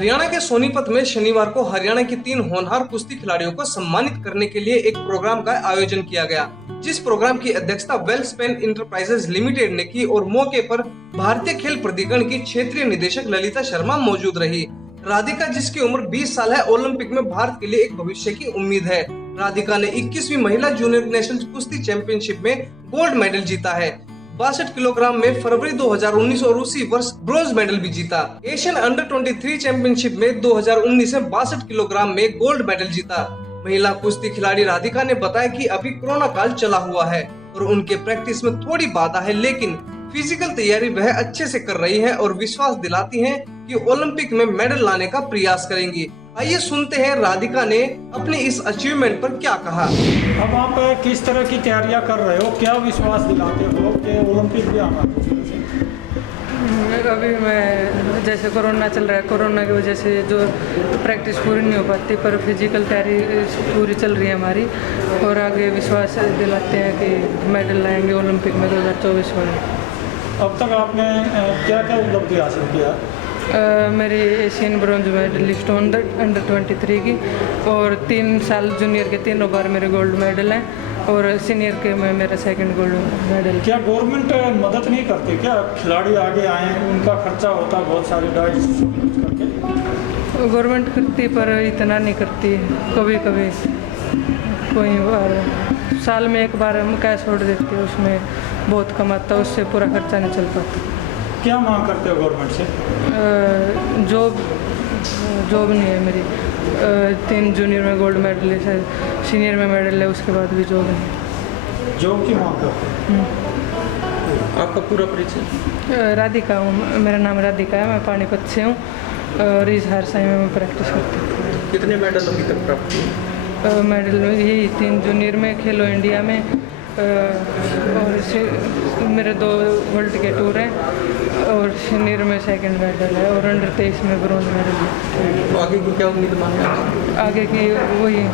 हरियाणा के सोनीपत में शनिवार को हरियाणा की 3 होनहार कुश्ती खिलाड़ियों को सम्मानित करने के लिए एक प्रोग्राम का आयोजन किया गया, जिस प्रोग्राम की अध्यक्षता वेलस्पेन इंटरप्राइजेज लिमिटेड ने की और मौके पर भारतीय खेल प्राधिकरण की क्षेत्रीय निदेशक ललिता शर्मा मौजूद रही। राधिका, जिसकी उम्र 20 साल है, ओलंपिक में भारत के लिए एक भविष्य की उम्मीद है। राधिका ने 21वीं महिला जूनियर नेशनल कुश्ती चैंपियनशिप में गोल्ड मेडल जीता है। 62 किलोग्राम में फरवरी 2019 और उसी वर्ष ब्रोंज मेडल भी जीता। एशियन अंडर 23 चैंपियनशिप में 2019 में 62 किलोग्राम में गोल्ड मेडल जीता। महिला कुश्ती खिलाड़ी राधिका ने बताया कि अभी कोरोना काल चला हुआ है और उनके प्रैक्टिस में थोड़ी बाधा है, लेकिन फिजिकल तैयारी वह अच्छे से कर रही है और विश्वास दिलाती हैं कि ओलंपिक में मेडल लाने का प्रयास करेंगी। आइए सुनते हैं राधिका ने अपने इस अचीवमेंट पर क्या कहा। अब आप किस तरह की तैयारियां कर रहे हो, क्या विश्वास दिलाते हो कि ओलंपिक भी आना है? अभी मैं जैसे कोरोना चल रहा है, कोरोना की वजह से जो प्रैक्टिस पूरी नहीं हो पाती, पर फिजिकल तैयारी पूरी चल रही है हमारी और आगे विश्वास दिलाते हैं कि मेडल लाएंगे ओलंपिक में 2024 में। अब तक आपने क्या क्या उपलब्धि हासिल किया? मेरी एशियन ब्रोंज मेडलिस्ट अंडर 23 की और 3 साल जूनियर के तीनों बार मेरे गोल्ड मेडल हैं और सीनियर के में मेरा सेकंड गोल्ड मेडल। क्या गवर्नमेंट मदद नहीं करती? क्या खिलाड़ी आगे आए, उनका खर्चा होता बहुत सारी डाइट करके? गवर्नमेंट करती पर इतना नहीं करती, कभी कभी कोई बार साल में एक बार हम कैश छोड़ देते हैं, उसमें बहुत कम आता है, उससे पूरा खर्चा नहीं चल पाता। क्या मांग करते हो गवर्नमेंट से? जॉब नहीं है मेरी, 3 जूनियर में गोल्ड मेडल है, सीनियर में मेडल है, उसके बाद भी जॉब नहीं। जॉब की मांग करते हो? आपका पूरा परिचय? राधिका हूँ, मेरा नाम राधिका है, मैं पानीपत से हूँ और इस हर साई में मैं प्रैक्टिस करती हूँ। कितने मेडल अभी तक प्राप्त किए? मेडल यही 3 जूनियर में खेलो इंडिया में और मेरे 2 वर्ल्ड के टूर हैं और सीनियर में सेकंड मेडल है और अंडर 23 में ब्रोंज मेडल है। तो आगे की क्या उम्मीद मांगे आप? आगे की वही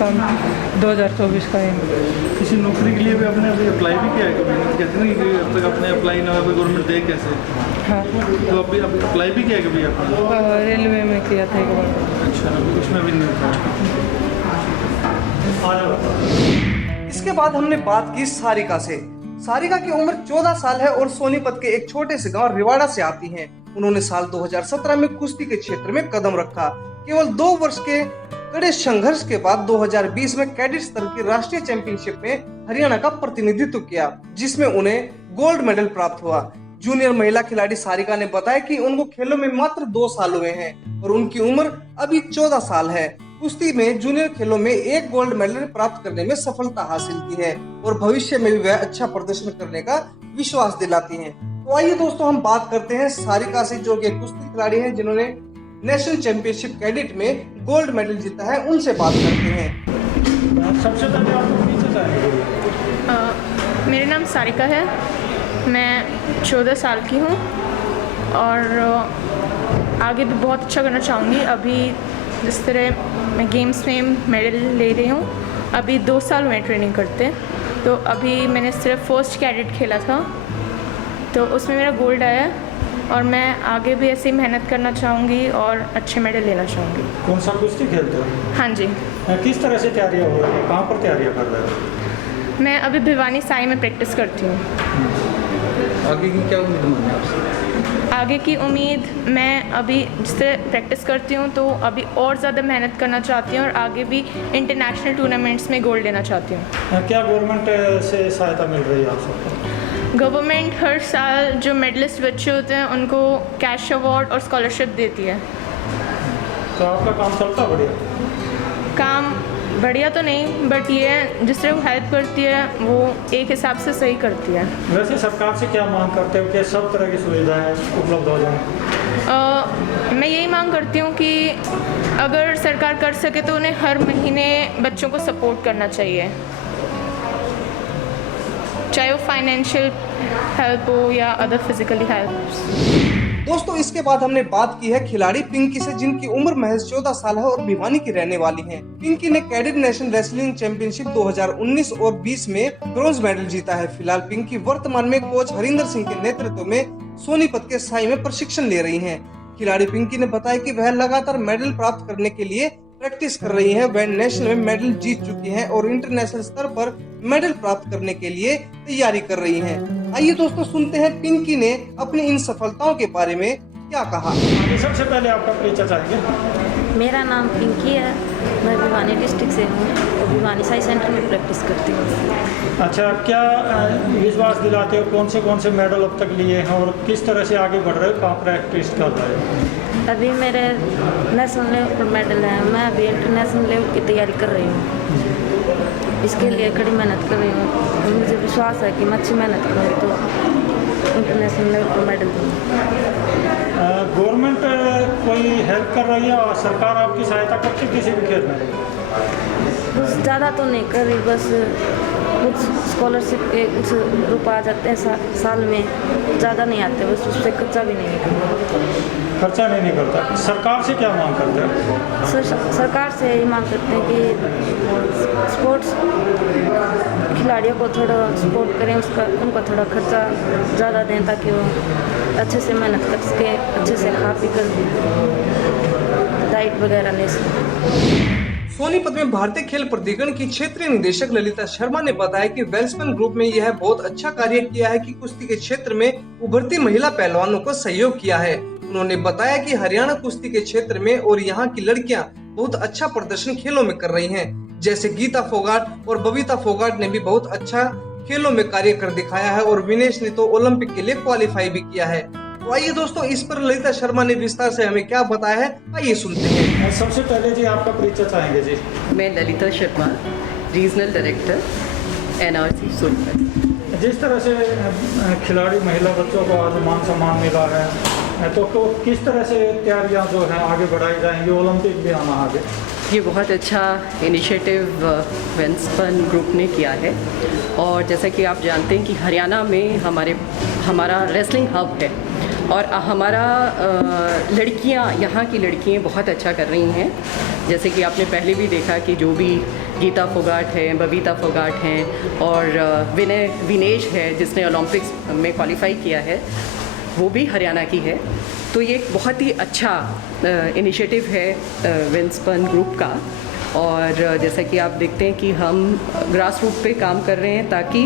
काम 2024 का है। किसी नौकरी के लिए भी आपने अभी अप्लाई भी किया है कभी? कहते नहीं कि अब तक आपने अप्लाई ना कोई गवर्नमेंट दे कैसे? हाँ, तो अभी अप्लाई भी किया है कभी आपने? रेलवे में किया था एक बार। अच्छा, उसमें भी नहीं। इसके बाद हमने बात की सारिका से। सारिका की उम्र 14 साल है और सोनीपत के एक छोटे से गांव रिवाड़ा से आती हैं। उन्होंने साल 2017 में कुश्ती के क्षेत्र में कदम रखा। केवल 2 वर्ष के कड़े संघर्ष के बाद 2020 में कैडेट स्तर की राष्ट्रीय चैंपियनशिप में हरियाणा का प्रतिनिधित्व किया, जिसमें उन्हें गोल्ड मेडल प्राप्त हुआ। जूनियर महिला खिलाड़ी सारिका ने बताया कि उनको खेलों में मात्र 2 साल हुए हैं और उनकी उम्र अभी 14 साल है। कुश्ती में जूनियर खेलों में 1 गोल्ड मेडल प्राप्त करने में सफलता हासिल की है और भविष्य में भी वह अच्छा प्रदर्शन करने का विश्वास दिलाती हैं। तो आइए दोस्तों, हम बात करते हैं सारिका से, जो कि कुश्ती खिलाड़ी हैं जिन्होंने नेशनल चैंपियनशिप कैडेट में गोल्ड मेडल जीता है। उनसे बात करते हैं। सबसे पहले आपको पीछे जाएंगे। मेरा नाम सारिका है, मैं 14 साल की हूँ और आगे भी बहुत अच्छा करना चाहूँगी। अभी जिस तरह मैं गेम्स में मेडल ले रही हूँ, अभी 2 साल हुए ट्रेनिंग करते, तो अभी मैंने सिर्फ फर्स्ट कैडेट खेला था तो उसमें मेरा गोल्ड आया और मैं आगे भी ऐसे ही मेहनत करना चाहूँगी और अच्छे मेडल लेना चाहूँगी। कौन सा कुश्ती खेलते हो? हाँ जी। किस तरह से तैयारियाँ हो रही है, कहाँ पर तैयारियाँ कर रहे हो? मैं अभी भिवानी साई में प्रैक्टिस करती हूँ। आगे की क्या उम्मीद मांगे आपसे? आगे की उम्मीद, मैं अभी जिससे प्रैक्टिस करती हूँ तो अभी और ज़्यादा मेहनत करना चाहती हूँ और आगे भी इंटरनेशनल टूर्नामेंट्स में गोल्ड लेना चाहती हूँ। क्या गवर्नमेंट से सहायता मिल रही है आप सबको? गवर्नमेंट हर साल जो मेडलिस्ट बच्चे होते हैं उनको कैश अवार्ड और स्कॉलरशिप देती है। तो आपका काम चलता बढ़िया? काम बढ़िया तो नहीं, बट ये जिस तरह वो हेल्प करती है वो एक हिसाब से सही करती है। वैसे सरकार से क्या मांग करते हो कि सब तरह की सुविधाएं उपलब्ध हो जाएं? मैं यही मांग करती हूँ कि अगर सरकार कर सके तो उन्हें हर महीने बच्चों को सपोर्ट करना चाहिए, चाहे वो फाइनेंशियल हेल्प हो या अदर फिजिकली हेल्प। दोस्तों, इसके बाद हमने बात की है खिलाड़ी पिंकी से, जिनकी उम्र महज 14 साल है और भिवानी की रहने वाली हैं। पिंकी ने कैडेट नेशनल रेसलिंग चैंपियनशिप 2019 और 20 में ब्रोंज मेडल जीता है। फिलहाल पिंकी वर्तमान में कोच हरिंदर सिंह के नेतृत्व में सोनीपत के साई में प्रशिक्षण ले रही हैं। खिलाड़ी पिंकी ने बताया कि वह लगातार मेडल प्राप्त करने के लिए प्रैक्टिस कर रही हैं। वह नेशनल में मेडल जीत चुकी हैं और इंटरनेशनल स्तर पर मेडल प्राप्त करने के लिए तैयारी कर रही हैं। आइए दोस्तों सुनते हैं पिंकी ने अपनी इन सफलताओं के बारे में क्या कहा। सबसे पहले आपका परिचय चाहेंगे। मेरा नाम पिंकी है, मैं भिवानी डिस्ट्रिक्ट से हूँ और भिवानी साई सेंटर में प्रैक्टिस करती हूँ। अच्छा, क्या विश्वास दिलाते हो, कौन से मेडल अब तक लिए हैं और किस तरह से आगे बढ़ रहे हो, कहाँ प्रैक्टिस कर रहे हो? अभी मेरे नेशनल लेवल पर मेडल है, मैं अभी इंटरनेशनल लेवल की तैयारी कर रही हूँ। इसके लिए कड़ी मेहनत कर रही हूँ और मुझे विश्वास है कि मैं अच्छी मेहनत करूँगी तो इंटरनेशनल लेवल पर मेडल दूँगी। गवर्नमेंट कोई हेल्प कर रही है और सरकार आपकी सहायता करती है किसी भी खेल में? कुछ ज़्यादा तो नहीं कर रही, बस कुछ स्कॉलरशिप के कुछ रुपये आ जाते हैं साल में, ज़्यादा नहीं आते, बस उससे खर्चा भी नहीं निकलता। खर्चा नहीं निकलता। सरकार से क्या मांग करते हैं? सरकार से यही मांग करते हैं कि स्पोर्ट्स खिलाड़ियों को थोड़ा सपोर्ट करें, उनका थोड़ा खर्चा ज़्यादा दें ताकि वो अच्छे से मेहनत कर सके, अच्छे से खा पी कर डाइट वगैरह ले सकें। सोनीपत में भारतीय खेल प्राधिकरण की क्षेत्रीय निदेशक ललिता शर्मा ने बताया कि वेल्सपन ग्रुप में यह बहुत अच्छा कार्य किया है कि कुश्ती के क्षेत्र में उभरती महिला पहलवानों को सहयोग किया है। उन्होंने बताया कि हरियाणा कुश्ती के क्षेत्र में और यहाँ की लड़कियाँ बहुत अच्छा प्रदर्शन खेलों में कर रही हैं। जैसे गीता फोगाट और बबीता फोगाट ने भी बहुत अच्छा खेलों में कार्य कर दिखाया है और विनेश ने तो ओलंपिक के लिए क्वालिफाई भी किया है। तो आइए दोस्तों, इस पर ललिता शर्मा ने विस्तार से हमें क्या बताया है, आइए सुनते हैं। सबसे पहले जी आपका परिचय चाहेंगे जी। मैं Lalita Sharma, regional director NRC Sonipat. जिस तरह से खिलाड़ी महिला बच्चों को आज मान सम्मान मिला है तो किस तरह से तैयारियां जो हैं आगे बढ़ाई जाएंगी, ओलंपिक भी आना आगे? ये बहुत अच्छा इनिशिएटिव वेल्सपन ग्रुप ने किया है और जैसा कि आप जानते हैं कि हरियाणा में हमारा रेसलिंग हब है और हमारा लड़कियां, यहाँ की लड़कियां बहुत अच्छा कर रही हैं। जैसे कि आपने पहले भी देखा कि जो भी गीता फोगाट है, बबीता फोगाट हैं और विनेश है जिसने ओलंपिक्स में क्वालिफाई किया है, वो भी हरियाणा की है। तो ये एक बहुत ही अच्छा इनिशिएटिव है वेल्सपन ग्रुप का और जैसा कि आप देखते हैं कि हम ग्रास रूट पे काम कर रहे हैं ताकि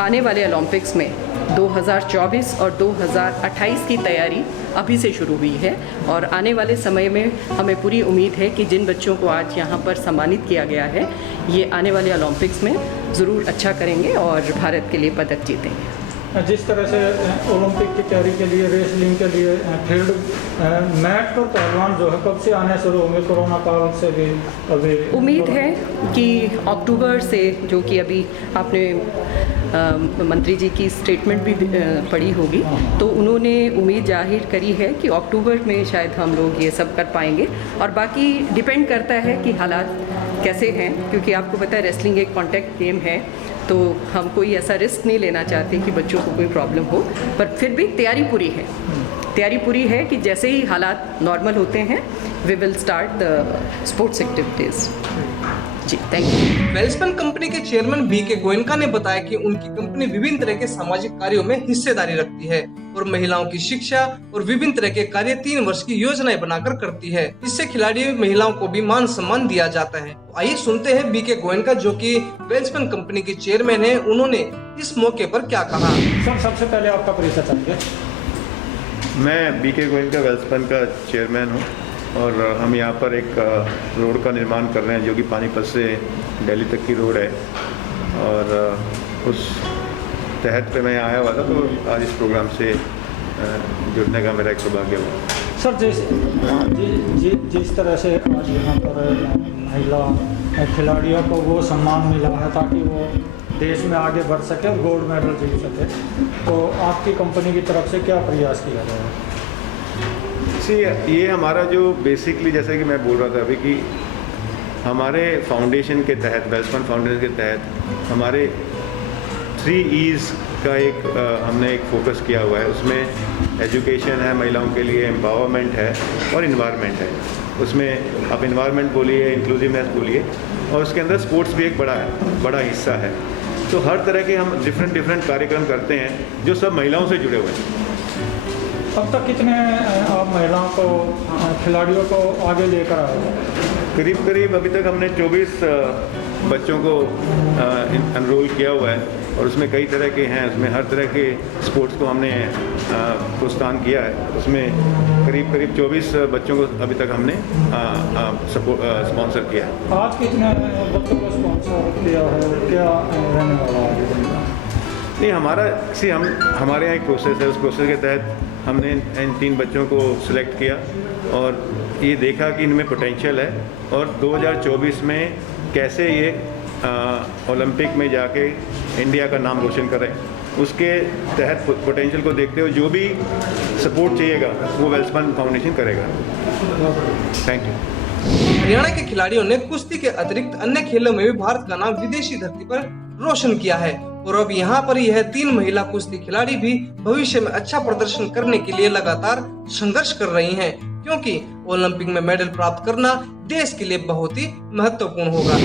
आने वाले ओलंपिक्स में 2024 और 2028 की तैयारी अभी से शुरू हुई है और आने वाले समय में हमें पूरी उम्मीद है कि जिन बच्चों को आज यहाँ पर सम्मानित किया गया है, ये आने वाले ओलंपिक्स में ज़रूर अच्छा करेंगे और भारत के लिए पदक जीतेंगे। जिस तरह से ओलंपिक की तैयारी के लिए, रेसलिंग के लिए फील्ड मैट पर पहलवान जो है कब से आने शुरू होंगे? कोरोना काल से भी अभी उम्मीद है कि अक्टूबर से, जो कि अभी आपने मंत्री जी की स्टेटमेंट भी पढ़ी होगी, तो उन्होंने उम्मीद जाहिर करी है कि अक्टूबर में शायद हम लोग ये सब कर पाएंगे और बाकी डिपेंड करता है कि हालात कैसे हैं, क्योंकि आपको पता है रेसलिंग एक कॉन्टैक्ट गेम है, तो हम कोई ऐसा रिस्क नहीं लेना चाहते कि बच्चों को कोई प्रॉब्लम हो, पर फिर भी तैयारी पूरी है कि जैसे ही हालात नॉर्मल होते हैं we will start the sports activities. जी, थैंक यू। वेल्सपन कंपनी के चेयरमैन बीके गोयनका ने बताया कि उनकी कंपनी विभिन्न तरह के सामाजिक कार्यों में हिस्सेदारी रखती है और महिलाओं की शिक्षा और विभिन्न तरह के कार्य 3 वर्ष की योजनाएं बनाकर करती है। इससे खिलाड़ी महिलाओं को भी मान सम्मान दिया जाता है। तो आइए सुनते हैं बीके गोयनका, जो कि वेल्सपन कंपनी के चेयरमैन है, उन्होंने इस मौके पर क्या कहा। सबसे पहले आपका परिचय चाहिए। मैं बीके गोयनका वेल्सपन का चेयरमैन हूँ और हम यहाँ पर एक रोड का निर्माण कर रहे हैं जो कि पानीपत से दिल्ली तक की रोड है और उस तहत पे मैं आया हुआ था, तो आज इस प्रोग्राम से जुड़ने का मेरा एक सौभाग्य हुआ। सर, जिस तरह से आज यहाँ पर महिला खिलाड़ियों को वो सम्मान मिला है ताकि वो देश में आगे बढ़ सके और गोल्ड मेडल जीत सके, तो आपकी कंपनी की तरफ से क्या प्रयास किया गया है? ये हमारा जो बेसिकली, जैसे कि मैं बोल रहा था अभी, कि हमारे फाउंडेशन के तहत, वेल्सपन फाउंडेशन के तहत हमारे 3 E's का हमने एक फोकस किया हुआ है। उसमें एजुकेशन है महिलाओं के लिए, एम्पावरमेंट है और इन्वायरमेंट है। उसमें आप इन्वायरमेंट बोलिए, इंक्लूसिवनेस बोलिए, और उसके अंदर स्पोर्ट्स भी एक बड़ा हिस्सा है। तो हर तरह के हम डिफरेंट कार्यक्रम करते हैं जो सब महिलाओं से जुड़े हुए हैं। अब तक कितने आप महिलाओं को खिलाड़ियों को आगे लेकर आए हो? करीब अभी तक हमने 24 बच्चों को एनरोल किया हुआ है और उसमें कई तरह के हैं, उसमें हर तरह के स्पोर्ट्स को हमने प्रोत्साहन किया है। उसमें करीब 24 बच्चों को अभी तक हमने स्पॉन्सर किया है। आज कितने बच्चों को स्पॉन्सर किया है, क्या रहने वाला है? नहीं, हमारे यहाँ एक प्रोसेस है, उस प्रोसेस के तहत हमने इन 3 बच्चों को सिलेक्ट किया और ये देखा कि इनमें पोटेंशियल है और 2024 में कैसे ये ओलंपिक में जाके इंडिया का नाम रोशन करें, उसके तहत पोटेंशियल को देखते हुए जो भी सपोर्ट चाहिएगा वो वेल्सपन फाउंडेशन करेगा। Thank you. हरियाणा के खिलाड़ियों ने कुश्ती के अतिरिक्त अन्य खेलों में भी भारत का नाम विदेशी धरती पर रोशन किया है और अब यहाँ पर यह 3 महिला कुश्ती खिलाड़ी भी भविष्य में अच्छा प्रदर्शन करने के लिए लगातार संघर्ष कर रही हैं, क्योंकि ओलंपिक में मेडल प्राप्त करना देश के लिए बहुत ही महत्वपूर्ण होगा।